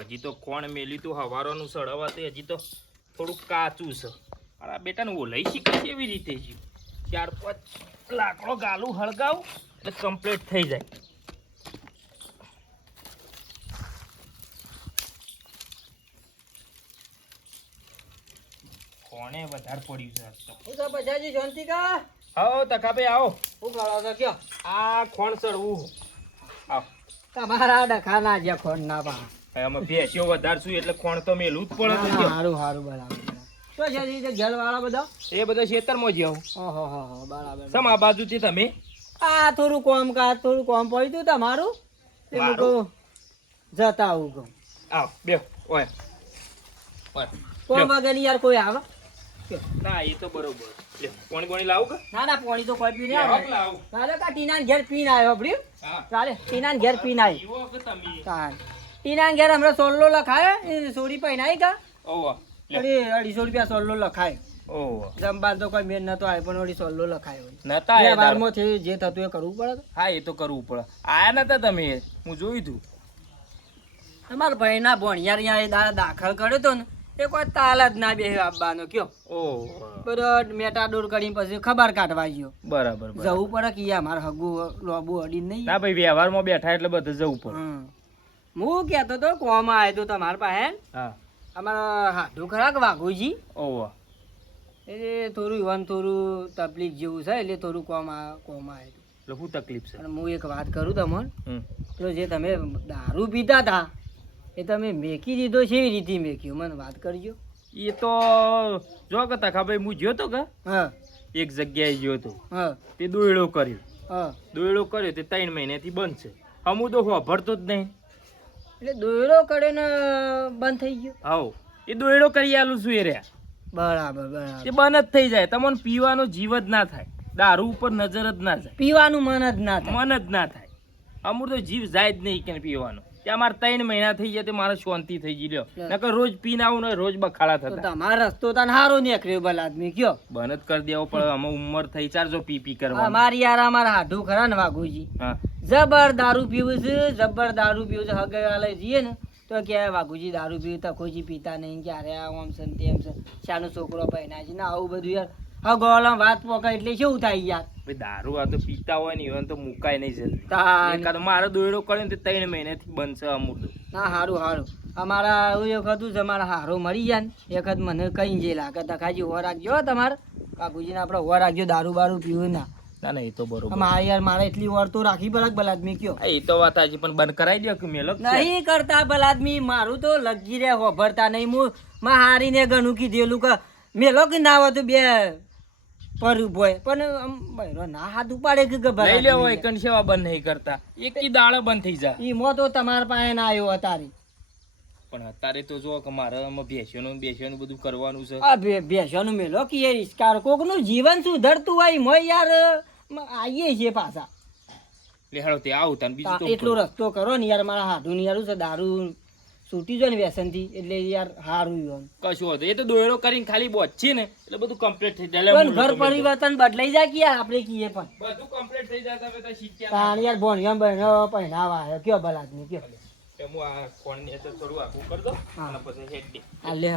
હજી તો કોણ મેલી તું હવારોનું સળવા તે હજી તો થોડુંક કાચું છે. આ બેટાને ઓલાઈ શીખે કેવી રીતે છે ચાર પાંચ લાકડો ગાલું હળગાવું એટલે કમ્પ્લીટ થઈ જાય. કોણે વધારે પડ્યું છે તો? હું તો બજાજી જોનતી કા? આવો તકાભાઈ આવો. હું કરો તો કયો? આ ખોણ ચડવું આવ. તમારા ડખાના જે ખોન ના પા અમે ભેંસ્યો વધારશું એટલે ખોણ તો મેલું જ પડે સારું સારું બરાબર તો છે ઘેર વાળા બધા? એ બધા ખેતરમાં જ આવું. ઓહો હો હો બરાબર સમ આ બાજુથી તમે? આ થોડું કોમ કા થોડું કોમ પડ્યું તમારું? તે હું જતા આવું કહું. આવ બે ઓય. ઓય કોમ વગર યાર કોઈ આવે? ના એ તો બરોબર. લ્યો, પોણી લાવું કે? ના ના પાણી તો કોઈ પી આવે. લાવું. ચાલે કા ટીના ઘેર પીને આવ્યો આપડી ચાલે ટીના ઘેર પીન આવી. તમે? ટીના ઘેર હમણાં સોલ્લો લખાય એ સોરી આવી કા ઓવા અરે અઢીસો રૂપિયા સોલ્લો લખાય. ઓવા જમવા તો કોઈ મેન નતો આવ્યો પણ ઓડી સોલ્લો લખાય નતા એ બારમો છે જે થતું એ કરવું પડે હા એ તો કરવું પડે. આયા નતા તમે? હું જોયું તું. અમારા ભાઈના ભણિયાર અહીંયા એ દા- દાખલ કર્યો તો ને એ કોઈ તાલ જ ના બે આપવાનો કયો. ઓહ. મેટા મેટાડોર કરીને પછી ખબર કાઢવા ગયો. બરાબર. જવું પડે કે યાર મારે હગું લોબુ અડી નહીં. ના ભાઈ વ્યવહારમાં બેઠા એટલે બધે જવું પડે. હું કહેતો તો કોમાં આવ્યો તો તમારા પાસે? હા. અમારા હાથું ખરાક વાઘુજી. ઓહો. એ થોડું ઈવન થોડું તકલીફ જેવું છે એટલે થોડું કોમ કોમાં આવ્યું એટલે શું તકલીફ છે? અને હું એક વાત કરું તમને. તો જે તમે દારૂ પીતા હતા એ તમે મેકી દીધો છે એવી રીતે મેક્યો? મને વાત કરજો. એ તો જો કે તખા ભાઈ હું જ્યો તો કે? હા. એક જગ્યાએ ગયો તો. હા. તે દોયડો કર્યો. હા. દોયડો કર્યો તે ત્રણ મહિનાથી બંધ છે. હમું તો વાપરતો જ નહીં. એટલે દોયડો કરે ને બંધ થઈ ગયો. આવો. એ દોયડો કરી આલું છું એ રહ્યા. બરાબર એ બંધ જ થઈ જાય. તમને પીવાનો જીવ જ ના થાય. દારૂ ઉપર નજર જ ના જાય. પીવાનું મન જ ના થાય. મન જ ના થાય. અમૃત તો જીવ જાય જ નહીં કે પીવાનો. ત્યાં મારે ત્રણ મહિના થઈ ગયા તે મારે શાંતિ થઈ ગઈ લ્યો. નકર રોજ પીને આવું ને રોજ બખાડા થતા. તમારો રસ્તો તને સારો નીકળ્યો ભલા આદમી કયો જ કરી દેવો પડે અમે ઉંમર થઈ ચાર જો પી પી કરવા અમારી યાર અમારા હાડું ખરા ને વાઘુજી. જબર દારૂ પીવું છે જબર દારૂ પીવું છે હગે વાલે જઈએ ને તો કે વાઘુજી દારૂ પીવું તકોજી પીતા નહીં ક્યારે આમ છે તેમ છે. શાનો છોકરો છે ને આવું બધું યાર હગોળા વાત પોકા એટલે શું થાય યાર? ભાઈ દારૂ આ તો પીતા હોય ને even તો મુકાય નહીં જલ્દી કાં તો મારો દોયડો કર્યો ને ત્રણ મહિનાથી છે અમુક ના સારું સારું અમારા એવું એક હતું છે હારો મરી જાય ને એક જ મને કઈ જે લાગે તખાજી હો રાખજો તમારે. કાકુજીને આપણે હો રાખજો દારૂ બારૂ પીવું ના. ના ના એ તો બરોબર. મારે યાર મારે એટલી વાર તો રાખી પડે બલાદમી કયો. એ તો વાત હાચી પણ બંધ કરાવી દો કે મેલો નહીં કરતા બલાદમી મારું તો લગી રે હોભરતા નહીં. હું માં હારીને ઘણું કીધેલું કે મેલો કે ના હોય તો બે પર ઊભો પણ આમ બૈરો ના હાથ ઉપાડે કે કે લઈ લેવો બલાદમી. સેવા બંધ નહીં કરતા. એક ઈ દાડો બંધ થઈ જાય ઈમો તો તમારા પાસે ના આવ્યો અત્યારે. પણ અત્યારે તો જો કે મારે આમાં બેસ્યોનું ને બેસ્યોનું બધું કરવાનું છે. આ બેસવાનું મેલો કે ઈસ્કાર કોકનું જીવન સુધરતું હોય મોય યાર આવીએ છીએ પાછા. લેહાડો તે આવું તાન બીજું એટલો રસ્તો કરો ને યાર મારા હાથું ની યાર છે દારૂ છૂટી જો ને વ્યસનથી એટલે યાર હારું યાર કશું હોતું એ તો દોયરો કરીને ખાલી બોચી ને એટલે બધું કમ્પ્લીટ થઈ જાય. પણ ઘર પરિવર્તન બદલાઈ જાય કે આપણે કીએ પણ. બધું કમ્પ્લીટ થઈ જાય તમે તો શીખ્યા તાણ યાર ભણ્યા બહેનો પહેરાવા આવ્યો. કયો ભલા આદમી કયો હું આ ફોન ને તો થોડું આખું કર દો અને પછી હેડ દે. આ લે.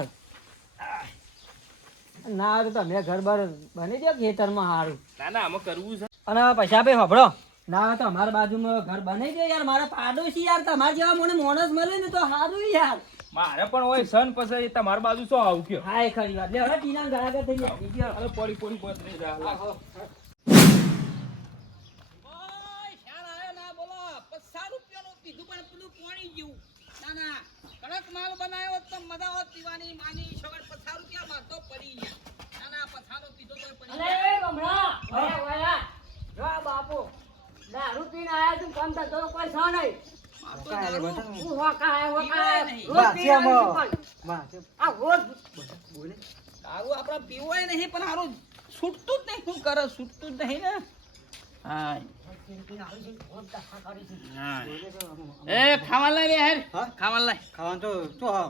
ના તો તમે ઘર બાર બની દો ખેતરમાં હારું. ના ના આમાં કરવું છે. અને પૈસા ભાઈ હભળો. ના તો અમારા બાજુમાં ઘર બનાવી ગયો યાર. મારા પાડોશી યાર તમારા જેવા મને મોણસ મળે ને તો સારું યાર. મારે પણ હોય સન પછી તમારી બાજુ શું આવું કયો? હા એ ખરી વાત. લે હવે ટીના આગળ થઈ વાર. અરે પડી પડી બંધ રહી જાય અલે એ ગમડા, વયા, વયા. જો આ બાપુ, દારૂ પીને આયા તું કામ તો કોઈ છે નહીં. હું હોકા હોકા રોજ પીને આવું છું પણ. આ રોજ દારૂ આપણે પીવાય નહીં પણ હારું છૂટતું જ નહીં. શું કરે? છૂટતું જ નહીં ને? હા એ ખાવા લાય રે હેર. ખાવા લાય ખાવાનું તો શું હા.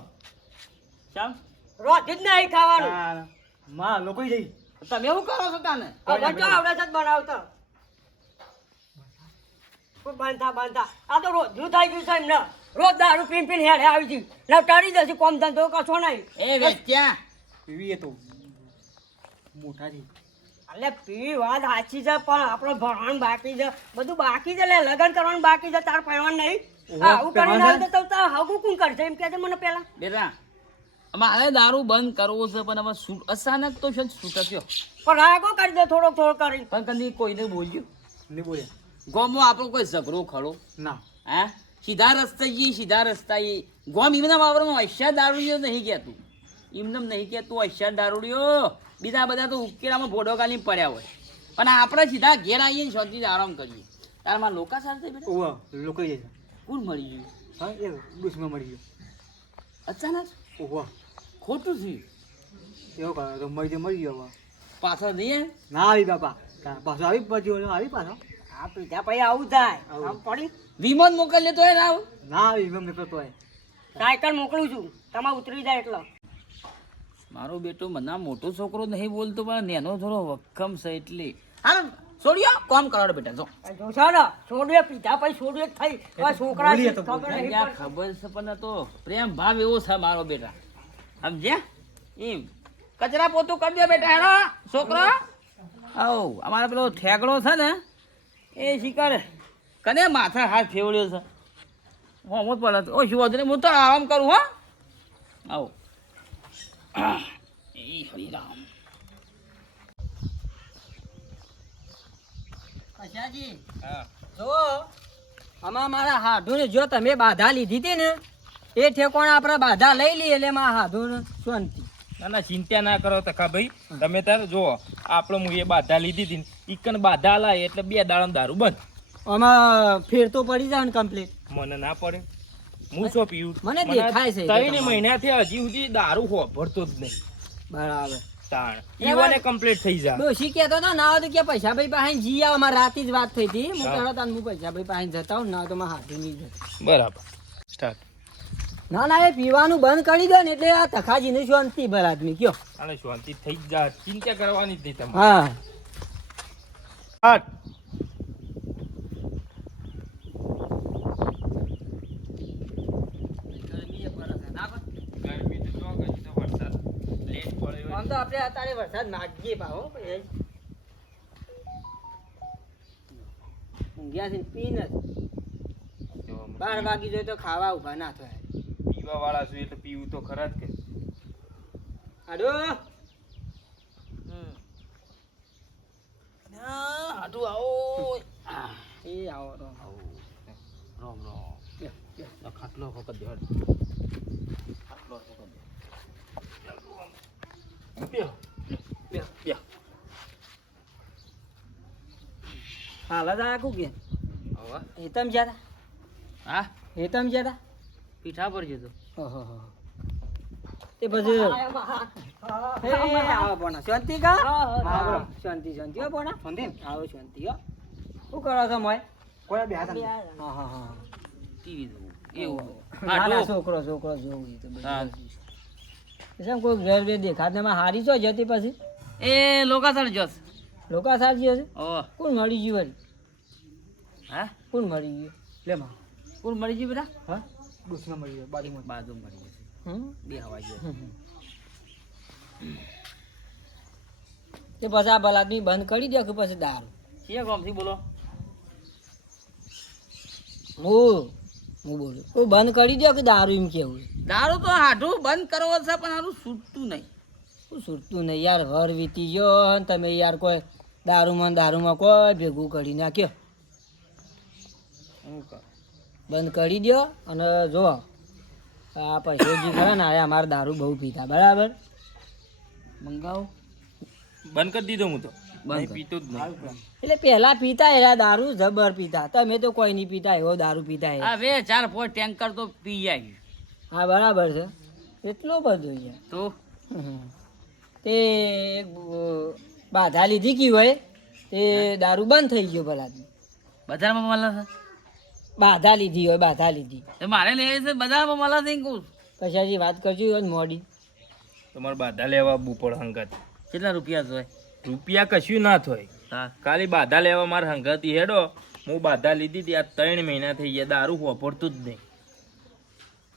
ચાલ. રોજ જ નહીં ખાવાનું. માં લોકો જઈ. તમે એવું કરો છો તને? આવડે છે બનાવતો. બાંધતા બાંધતા આ તો રોજનું થઈ ગયું છે એમને. રોજ દારૂ પીન પીન હેડે આવી છે ને ટરી જશે કોમ ધંધો કશો નહીં. એ વેચ્યા પીવી તો. મોટા છે અલે પી વાત સાચી છે પણ આપણો ભણવાનું બાકી છે. બધું બાકી છે લે લગ્ન કરવાનું બાકી છે તાર પહેરવાનું નહીં. આવું કરીને? આવતો તો તાર હગું કોણ કરશે? એમ કહેજે મને પેલા બેટા અમારે દારૂ બંધ કરવો છે પણ હવે છૂટ અચાનક તો છે છૂટક્યો પણ રાગો કરી દે થોડો થોડો કરી પણ કદી કોઈને બોલ્યું? નહીં બોલ્યા. ગોમમાં આપણો કોઈ ઝઘડો ખરો? ના. હા? સીધા રસ્તા જઈએ સીધા રસ્તા એ ગોમ એમના વાવરમાં અશ્યા દારૂડિયો નહીં કહેતું. એમને નહીં કહેતું અશ્યા દારૂડિયો બીજા બધા તો ઉકેલામાં ભોડો કાલી પડ્યા હોય. પણ આપણે સીધા ઘેર આવીએ ને શાંતિથી આરામ કરીએ. તારમાં લોકા સાથે બેટા? ઓવા લોકો છે. કોણ મળી ગયું? હા એ દુશ્મન મળી ગયો. અચાનક? ઓવા ખોટું થયું? એવો કહો તો મળી મળી ગયો પાછો નહીં ના આવી બાપા. પાછો આવી પછી આવી પાછો આ પીધા પછી આવું થાય. આમ પડી. વિમાન મોકલીએ તો એ ના ના વિમાન ગમે તો હોય. સાયકલ મોકલું છું. તમે ઉતરી જાય એટલો. મારો બેટો મને મોટો છોકરો નહીં બોલતો પણ નેનો થોડો વક્કમ છે એટલે. હા. છોડ્યો? કોમ કરાડો બેટા જો. જોશો ને છોડવે પીધા પછી છોડ્યો થઈ. હવે છોકરા ખબર છે પણ તો પ્રેમ ભાવ એવો છે મારો બેટા. સમજ્યા? એમ. કચરા પોતું કરી દો બેટા હેરો છોકરો. આવ અમારો પેલો ઠેકડો છે ને એ શિકાર. કને માથા હાથ ફેવડ્યો છે? હું હું પડે ઓ શું વાંધો હું તો આરામ કરું હા. આવો. એ હરિરામ. કશાજી હા. જો આમાં મારા હાડુને જો તમે બાધા લીધી હતી ને એ ઠેકોણ આપણે બાધા લઈ લઈએ એટલે મારા હાડુને શાંતિ. ના ના ચિંતા ના કરો તખા ભાઈ. તમે તાર જુઓ આપણે હું એ બાધા લીધી હતી ઈકન બાધા લાય એટલે બે દાડા દારૂ બંધ. આમાં ફેર તો પડી જાય ને કમ્પ્લીટ મને ના પડે. હું શું પીવું? મને દેખાય છે ત્રણ. મહિનાથી હજી સુધી દારૂ હો ભરતો જ નહીં. બરાબર. તાણ. ઈવોને કમ્પ્લીટ થઈ જાય ડોશી કહેતો હતો ના તો કે પૈસા ભાઈ પાસે જી આવ અમારે રાતે જ વાત થઈ હતી. હું કહેતો હતો હું પૈસા ભાઈ પાસે જતા હું ના તો મારા હાથે નહીં જતા. બરાબર. સ્ટાર્ટ ના ના એ પીવાનું બંધ કરી દો ને એટલે આ તખાજીને શાંતિ ભર આદમી કયો. અને શાંતિ થઈ જ જા ચિંતા કરવાની જ નહીં તમારે. હા. ગરમી તો આપણે અત્યારે વરસાદ નાખીએ પાહો ઊંઘ્યા છે પીન જ બાર વાગી જોઈએ તો ખાવા ઊભા ના થાય. પીવા વાળા છું એટલે પીવું તો ખરા જ કે. આડો આવો. એ આવો રામ રામ. આ ખાટલો વખત દે ખાટલો વખત દે. બ્યો. લ્યો. બ્યો. હાલ જ આયા કું. કે હવે હેતમ જ્યાં હા? હેતમ જ્યાં પીઠા પર જતો. તે પછી આવો પોણા. શાંતિ કા? હા, હા, હા, બોલો. શાંતિ શાંતિ હો પોણા. શાંતિ આવો શાંતિ હો. શું કરો છો મય? કોઈ બે હા હા હા. ટીવી એવું. છોકરો છોકરો જોવું તો હા. એમ કોઈ ઘર બે દેખાતમાં હારી છો જતી પછી? એ લોકાસણ જોસ લોકો સાચી હશે ઓ. કોણ મળી ગયું વળી? હા? કોણ મળી ગયું? લે માં. કોણ મળી ગયું બેટા હા? દુશ્મન મળી બાજુમાં બાજુ મળી જશે હમ? બે હવા ગયો તે પછી આ બલાદમી બંધ કરી દે કે પછી દારૂ છે ગામથી બોલો. હું? હું બોલું. હું બંધ કરી દે કે દારૂ એમ કેવું? દારૂ તો હાટું બંધ કરવો છે પણ હારું છૂટતું નહીં. શું સુરતું નહીં યાર? હર વીતી ગયો ને તમે યાર કોઈ દારૂમાં દારૂમાં કોઈ ભેગું કરી નાખ્યો. બંધ કરી દો અને જો આ પૈસોજી ખરા ને આયા અમારે દારૂ બહુ પીતા બરાબર? મંગાવો. બંધ કરી દીધો હું તો. બંધ પીતો જ નહીં. એટલે પહેલા પીતા એરા દારૂ જબર પીતા તમે તો કોઈ નહીં પીતા એવો દારૂ પીતા હવે ચાર પાંચ ટેન્કર તો પી જાય. હા બરાબર છે. એટલું બધું તો? તે એક બાધા લીધી કી હોય તે દારૂ બંધ થઈ ગયો ભલા બજારમાં મળે છે બાધા લીધી હોય બાધા લીધી. મારે લેવી છે બધા છે એમ કહું કશાજી વાત કરજો હોય મોડી. તમારે બાધા લેવા આવવું પડે હંગાત. કેટલા રૂપિયા થાય રૂપિયા કશું ના થાય. હા. ખાલી બાધા લેવા મારે હંગાતી હેડો. હું બાધા લીધી હતી આ ત્રણ મહિના થઈ ગયા દારૂ વાપરતું જ નહીં.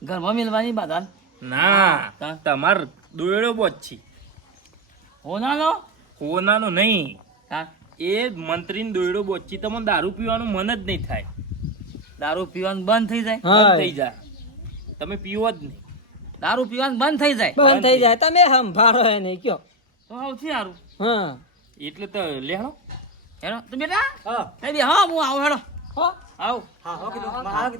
ઘરમાં મેળવાની બાધા? ના. તમાર દોયડો બોચી. હોનાનો? હોનાનો નહીં. હા. એ મંત્રીને દોયડો બોચી તમને દારૂ પીવાનું મન જ નહીં થાય. દારૂ પીવાનું બંધ થઈ જાય બંધ થઈ જાય. તમે પીવો જ નહીં. દારૂ પીવાનું બંધ થઈ જાય. બંધ થઈ જાય. તમે સંભાળો એ નહીં કયો? તો સૌથી સારું હા. એટલે તો લેણો. હેણો. તો બેટા હા. બે હા હું આવું હેડો હો. આવ.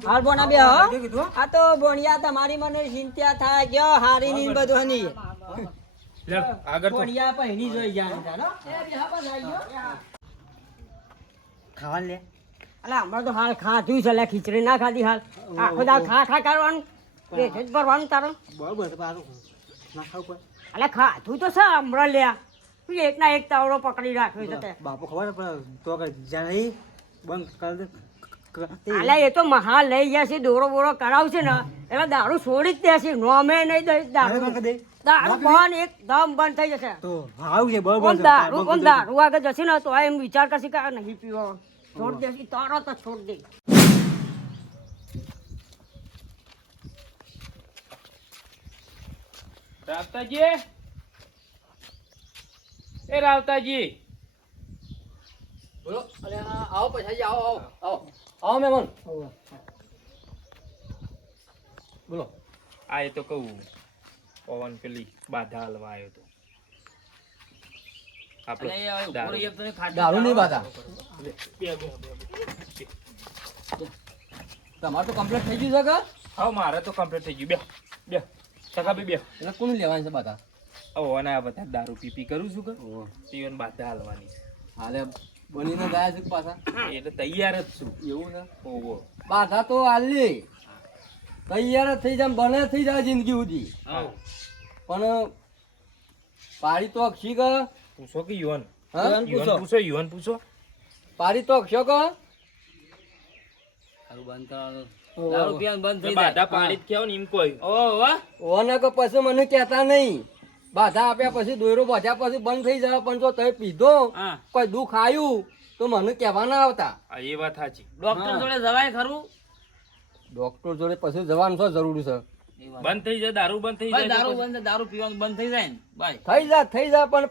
હાલ બોના બે હો આ તો બોણિયા તમારી મને ચિંતા થાય ગયો હારી ની બધું હની. લે આગળ બોણિયા પહેની જોઈ જાય ચાલો એ બે હા બસ આવી ગયો ખાવા લે. અલે હમણાં તો હાલ ખાધું છે લે ખીચડી ના ખાધી હાલ. આખો દાળ ખા ખા કરવાનું પેટ જ ભરવાનું તારું. અલે ખાધું તો છે હમણાં લ્યા. તું એક ના એક તાવડો પકડી રાખ્યો છે બાપુ ખબર પણ તો જાણે બંધ કરી દે અલે એ તો મહા લઈ ગયા છે દોરો બોરો કરાવશે ને એટલે દારૂ છોડી જ દેશે નોમે નહીં દે? દારૂ દારૂ પણ એકદમ બંધ થઈ જશે. તો આવું છે બરોબર દારૂ પણ દારૂ આગળ જશે ને તો એમ વિચાર કરશે કે નહીં પીવો. છોડ દે તરત છોડ દે. રાવતાજી? એ રાવતાજી. બોલો અરે આવો પછી આવો આવો આવો. આવો મેમન બોલો. આ એ તો કહું પવન પેલી બાધા હલવા આવ્યો હતો દારૂ. ઉપર એક તો ખાટલી દારૂ નહીં બાધા બે, બે, બે, બે. તમારે તો કમ્પ્લીટ થઈ ગયું છે હા મારે તો કમ્પ્લીટ થઈ ગયું. બે બે. સગા બે બે. એટલે કોનું લેવાની છે બાધા હવે અને આ બધા દારૂ પી પી કરું છું કે પીવન બાધા હાલવાની હાલે બનીને ગયા છે પાછા? એટલે તૈયાર જ છું. એવું છે? ઓહો. બાધા તો હાલી. તૈયાર જ થઈ જાય બને થઈ જાય જિંદગી સુધી. પણ પાડી તો અક્ષી કે પૂછો કે યુવાન? હા? યુવાન પૂછો. યુવાન પૂછો. પારી તો અક્ષો કે દારૂ બંધ કરવાનું દારૂ પીવાનું બંધ થઈ જાય. બાધા પાડી જ કહેવો ને એમ કોઈ. ઓહો વાહ ઓને કે પછી મને કહેતા નહીં. બાધા આપ્યા પછી દોયરો બાધ્યા પછી બંધ થઈ જાય પણ જો તમે પીધો કોઈ દુઃખ આવ્યું તો મને કહેવા ના આવતા. એ વાત સાચી. ડોક્ટર જોડે જવાય ખરું? ડોક્ટર જોડે પછી જવાનું છે જરૂરી છે. બંધ થઈ જાય દારૂ બંધ થઈ જાય દારૂ બંધ દારૂ પીવાનું બંધ થઈ જાય ને? થઈ જાય થઈ જાય પણ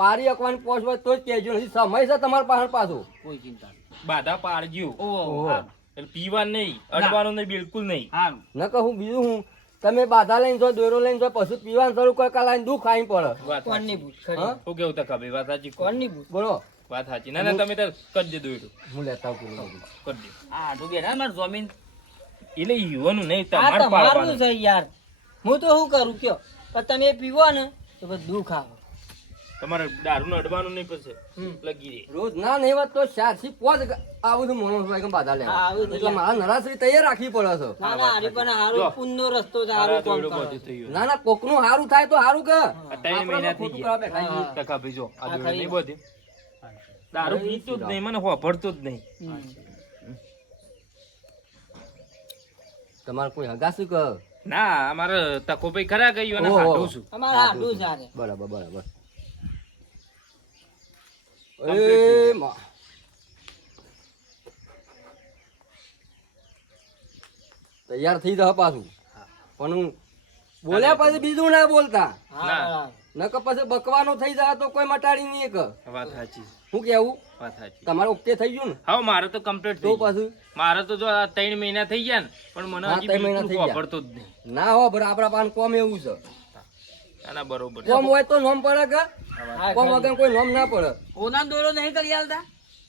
પારી અકવાની પોસ્ટ હોય તો જ કહેજો. નથી સમય છે તમારા પાસે પાછું. કોઈ ચિંતા નહીં. બાધા પાડજો. એટલે પીવા નહીં અડવાનું નહીં બિલકુલ નહીં. ન કહું બીજું હું તમે બાધા લઈને જો દોરો લઈને જો પછી પીવાનું શરૂ કરે કાલા દુઃખ આવી પડે. વાત કોણની સાચી. ભૂત ખરી? શું કેવું તા કબે વાત સાચી. કોણની ભૂત? બોલો. વાત સાચી. ના ના તમે તો કરજે દોયડું. હું લેતા આવું કરજે આ આટલું બેઠા મારે જમીન. એટલે યુવાનું નહીં તમારે તમારું છે યાર. હું તો શું કરું કયો? પણ તમે પીવો ને તો બધું દુઃખ આવે. તમારે દારૂ અડવાનું નહીં પછી. લગી રહે રોજ ના નહીં વાત તો ચારથી પોચ આવું તો મોણસ ભાઈ કે બાધા હા, લેવા આવું જ એટલે મારા નરાશ્રી તૈયાર રાખવી પડે છે. ના ના હારી પણ હારું જો. રસ્તો છે હારું કામ ના ના કોકનું સારું થાય તો સારું કે. ત્રણ મહિના થઈ ગયા. ટકા ભીજો આ જોડે નહીં બોધી. દારૂ પીતું જ નહીં મને હોભળતું જ નહીં. તમારે કોઈ હગા શું કે ના અમારે તકો ભાઈ ખરા ગયું અને હાડું છું. અમારે હાડું છે બરાબર બરાબર. એ માં. તૈયાર થઈ જાવ પાછું. પણ હું બોલ્યા પછી બીજું ના બોલતા. નકર પછી બકવાનો થઈ જાય તો કોઈ મટાડી નહીં એક. વાત સાચી. શું કેવું? વાત સાચી. તમારે ઓકે થઈ ગયું ને? હા મારે તો કમ્પ્લીટ તો થઈ ગયું. પાછું. મારે તો જો આ ત્રણ મહિના થઈ ગયા ને પણ મને હજી બિલકુલ ગયા. જ નહીં. ના હો બરાબર આપણા પાન કોમ એવું છે. ના, ના બરોબર કોમ હોય તો નોમ પડે કે? હા, કોમ વગર કોઈ નોમ ના પડે. ઓના દોરો નહીં કરી આલતા?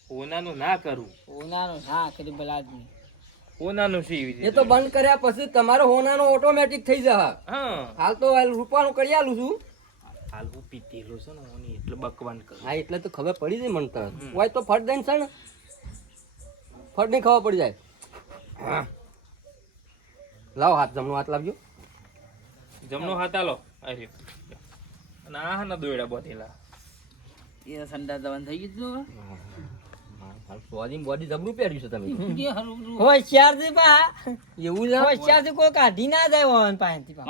ઓનાનું ના કરું. ઉનાળો હા કરી. ઓનાનું શું એવી એ તો બંધ કર્યા પછી તમારો હોનાનો ઓટોમેટિક થઈ જશે. હા. હાલ તો હાલ રૂપાનું કરી આલું છું. હાલ હું પીતેલો છે ને ઓની એટલે બકવાન કરું. હા એટલે તો ખબર પડી જાય મને તો હોય તો ફટ દઈને છે ને ફટ નહીં ખબર પડી જાય. હા. લાવો હાથ જમણો હાથ લાવજો. જમણો હાથ આલો. અરે અને આ હા દોયડા બોધેલા. એ સંડા જવાનું થઈ ગયું બોડી બોડી જબરું પહેર્યું છે તમે. કે હારું બધું. હોશિયારથી પા એવું છે કોઈ કાઢી ના જાય ઓન પાસેથી પા.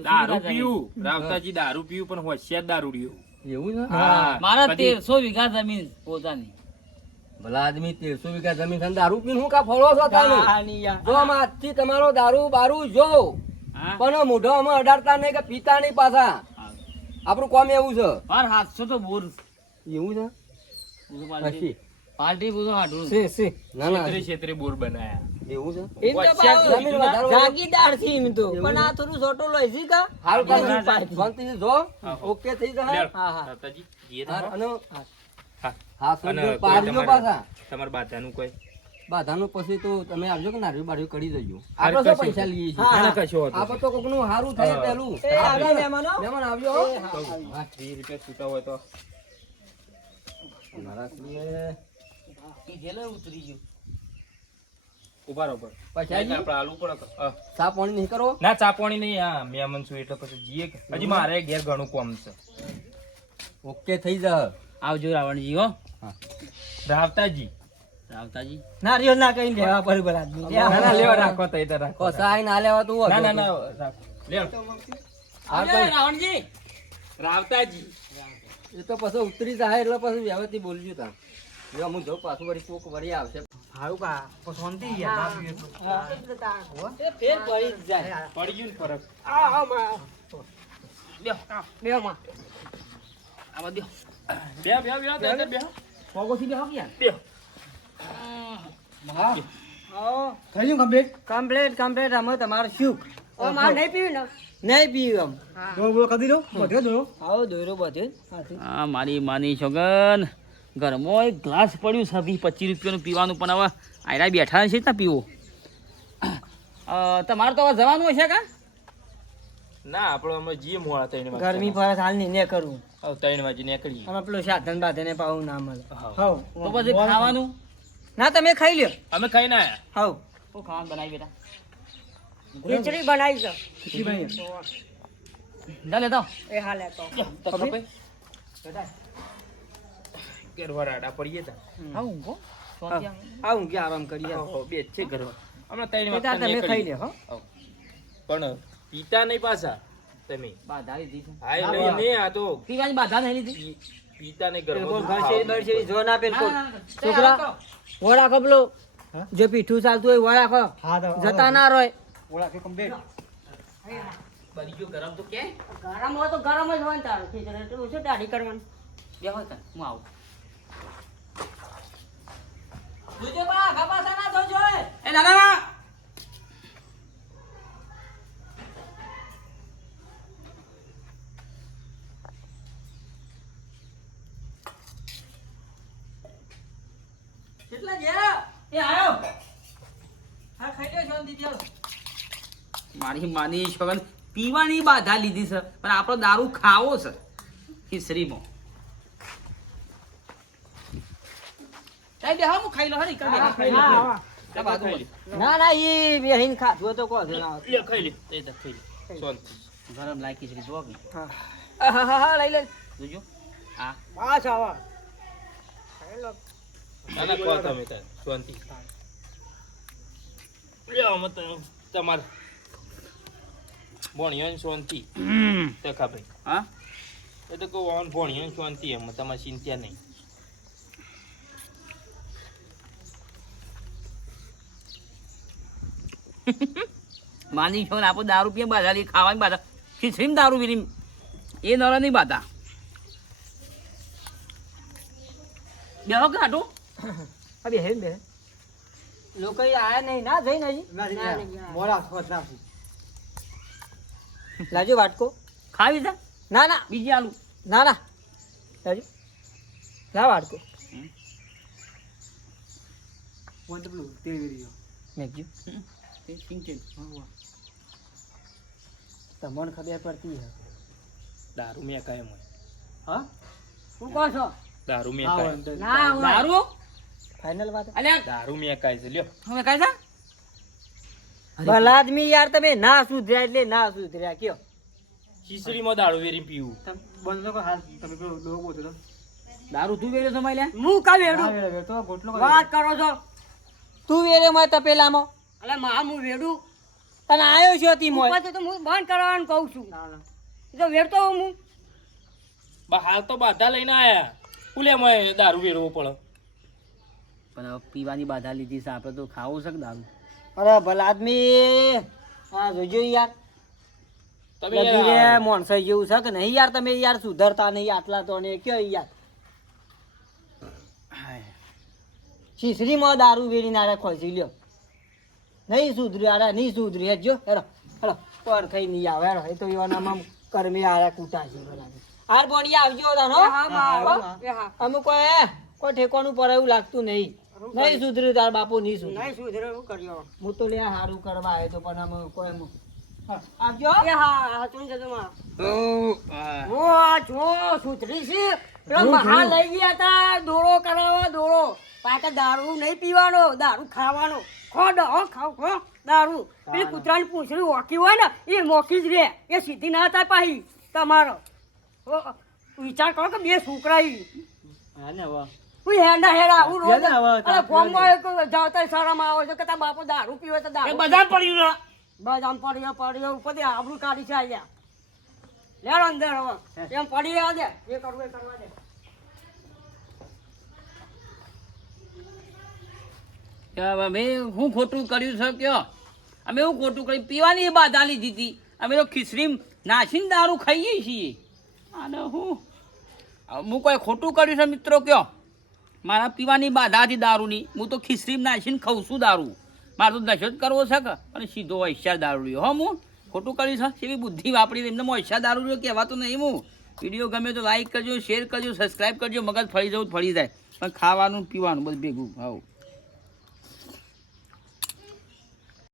દારૂ રાવતાજી પીવું પણ હોશિયાર દારૂ રહ્યું. એવું છે? હા મારા કદી- તેરસો વીઘા જમીન પોતાની. ભલા આદમી તેરસો વીઘા જમીન દારૂ પીને હું કા ફળો છો જો આમ તમારો દારૂ બારૂ જો? પણ મોઢો અમે અડાડતા નહીં કે પીતા નહીં પાછા. આપણું કોમ એવું છે. પર હાથસો તો બોર. એવું છે? પાર્ટી પાર્ટી પૂછો હાડું છે છે ના ના ક્ષેત્રે બોર બનાયા. એવું છે? જાગીરદાર છે એમ તો. પણ આ થોડું સોટો લઈ છે કા? હાલ ના, જો. ઓકે થઈ લ્યો, હા, હા. તાતાજી, અને હા. હા પાડ્યો પાછા. તમાર બાધાનું કોઈ બાધાનું પછી તો તમે આવજો કે નારિયેળ બારિયેળ કરી દેજો આપણે તો પૈસા લઈએ છીએ. હા, કશો આપણે તો કોકનું સારું થાય પેલું. આવજો મહેમાનો. મહેમાન આવજો. હા, 3 રૂપિયા છૂટા હોય તો. મારા કે જેલે ઉતરી ગયો. ઊભા રહો, ઊભા આપણે આલુ પડે ચા પાણી નહીં કરો? ના ચા પાણી નહીં. હા મહેમાન છું એટલે પછી જીએ હજી મારે ઘેર ઘણું કોમ છે. ઓકે થઈ જા. આવજો રાવણજી હો. રાવતાજી. રાવતાજી? નારિયેળ ના કઈ લેવા બરોબર આદમી. ના ના લેવા રાખો તો એ તો રાખો કસાય ના લેવા તું ના ના ના રાખો. આવજો રાવણજી. રાવતાજી. એ તો પછી ઉતરી જાય એટલે પછી વ્યવસ્થિત બોલજો તા જો હું જઉં પાછું વળી કોક વળી આવશે. હારું કા શાંતિ યાર. એ ફેર પડી જ જાય. પડી ગયું ને ફરક. આ હા માં બે બે માં. આમાં બે બે બે બે બે પગોથી બેહો કે યાર બે થઈ ગયું કમ્પ્લીટ કમ્પ્લીટ કમ્પ્લીટ અમે તમારું શું? ઓ માર નહીં પીવું ને? નહીં પીવું એમ. તો બોલો કદી દો. બધો દો આવો દોરો બધે. હા મારી માની છોગન. ઘરમાં એક ગ્લાસ પડ્યું છે. વીસ પચીસ રૂપિયાનું પીવાનું પણ હવે આયરા બેઠા છે ત્યાં પીવો. તમારે તો હવે જવાનું હશે કા? ના આપણે અમે જીએ મોડા ત્રણ વાગે. ગરમી પર હાલ નહીં ને કરવું હવે ત્રણ વાગે નીકળીએ. અમે પેલું સાધન બાધને પાવું ના મળે. હા. હવ તો પછી ખાવાનું? ના તમે ખાઈ લ્યો. અમે ખાઈ ના આયા. હવ. શું ખાવાનું બનાવી બેટા? ખીચડી બનાવી છે જા લેતા. એ હા લેતો. તો ખપાય? બેટા આડા પડીએ તા. હા ઊંઘો. આ ઊંઘી આરામ કરીએ. બે છે ઘર. હમણાં ત્રણ તાર તમે ખાઈ લ્યો હો. પણ પીતા નહીં પાછા તમે. બાધા લીધી હા એ નહીં આ તો પીવાની બાધા નહીં લીધી. પીતા નહીં પેલું ઘરમાં બોલ. જો ના પેલું. છોકરા વડા કબલો જો પીઠું ચાલતું હોય વડા કો જતા ના રોય. બની ગયો ગરમ તો કે ગરમ હોય તો ગરમ જ હોય તારું. ખીચડી તો શું દાઢી કરવાની? બેહો તાર, હું આવું. જોજો બા ગપાસા ના જોજો એ. ના ના ના કેટલા ગયા એ આયો હા ખાઈ લ્યો શાંતિ ચાલો મારી માની છોકન પીવાની બાધા લીધી છે પણ આપણો દારૂ ખાવો છે ખીસરીમાં હું ખાઈ લો હરી. હા, હા. લે, ખાઈ લે. ના ના ઈ બેહીન ખાધું તો કોણ લે, ખાઈ લે. એ તો ખાઈ લે. શાંતિ. ગરમ લાય ખીચડી જો કે હા હા હા હા લઈ લે જોજો આ પાછ આવા ના, ના, કહો તમે શાંતિ. લે, આમાં તમારે ભણ્યો શાંતિ. તકા ભાઈ હા? એ તો કહું ભણ્યો શાંતિ એમ તમારે ચિંતા નહીં. માની છોકન આપણે દારૂ પીએ બાધા લઈ ખાવાની બાધા. ખીચડીમાં દારૂ પીની એ નળ નહીં બાધા. બેહો કે હાટું આ બેહીન બે લોકો આયા નહીં ના જઈ નહીં મોડા લાજો વાટકો. ખાવી છે? ના ના. બીજી આલુ. ના ના. લાજો લા વાટકો. મેકજો તમને ખબર પડતી હે દારૂ મેં કાયમ હોય. હા? શું કહો છો? દારૂ મેં કાયમ. ના દારૂ? ફાઇનલ વાત. અલ્યા દારૂ મેં કાય છે લ્યો. હવે કાય છે? ભલા આદમી યાર તમે ના સુધર્યા એટલે ના સુધર્યા કયો? ખીચડીમાં દારૂ વેરી પીવું. દારૂ તું વેર્યો સમય લ્યા હું કા વેડું વાત કરો છો. તું વેરે માં તપેલામાં અલે મા હું વેડું તને આયો છો તી મોય. તો હું બંધ કરવાનું કહું છું. ના તો વેડતો હોઉં હું. બા હાલ તો બાધા લઈને આયા. ઉલે મોય દારૂ વેરવો પડે. પણ પીવાની બાધા લીધી છે આપણે તો ખાવું છે દારૂ? અરે ભલા આદમી. હા જોજો યાર. તમે યાર- મોણસાઈ જેવું છે કે નહીં યાર તમે યાર? સુધરતા નહીં આટલા તો ને કયો યાર? શીશડીમાં દારૂ વેરી નારે ખોસી લ્યો. નહીં સુધર્યું આરા નહીં સુધરી હેજો હેરો હેલો પર થઈ નહીં આવે હેરો એ તો એવાનામાં કરમી આરા કૂટા છે હાર બોણી આવજો તાનો હા, હા, એ હા. અમુક કોઈ કોઈ ઠેકોનું પર એવું લાગતું નહીં. નહીં સુધર્યું તાર બાપુ નહીં સુધર્યું. નહીં સુધર્યું એવું કર્યો. હું તો લે હારું કરવા આવ્યો તો પણ આમ કોઈ હા, આવજો. એ હા હા તું જતો માં ઓ, આ. જો સુધરી છે. પેલા મહા લઈ ગયા તા દોરો કરાવવા દોરો. પાછા દારૂ નહીં પીવાનો દારૂ ખાવાનો. ખો હો ખાવ ખો દારૂ. પેલી કૂતરાની પૂંછડી ઓકી હોય ને એ મોકી જ રે. એ સીધી ના થાય પાછી. તમારો. ઓ, વિચાર કરો કે બે છોકરા. હા ને હવે કોઈ હેડા હેડા આવું રોજ અરે એક જાવતા શરમ આવે છે કે તારા બાપુ દારૂ પીવે તો દારૂ બધા પડ્યું ને. બદામ પડ્યો પડ્યો ઉપર આબરું કાઢી છે અહીંયા. લેરો અંદર હવે. એમ પડી રહ્યા દે એ કરવું એ કરવા દે. અમે હું ખોટું કર્યું છે કયો? અમે હું ખોટું કર્યું. પીવાની બાધા લીધી હતી અમે તો ખીચડી નાસીને દારૂ ખાઈએ છીએ. અને હું હું કોઈ ખોટું કર્યું છે મિત્રો કયો? મારા પીવાની બાધા હતી દારૂની. હું તો ખીસરી નાખીને ખાઉં છું દારૂ. મારે તો નશો જ કરવો છે કે? અને સીધો હોશિયાર દારૂ રહ્યો હો હું ખોટું કરી છે? એવી બુદ્ધિ વાપરી એમને હોશિયાર દારૂ રહ્યો કહેવાતો નહીં હું વીડિયો ગમે તો લાઈક કરજો શેર કરજો સબસ્ક્રાઈબ કરજો, મગજ ફળી જવું ફળી જાય. પણ ખાવાનું પીવાનું, બધું ભેગું હા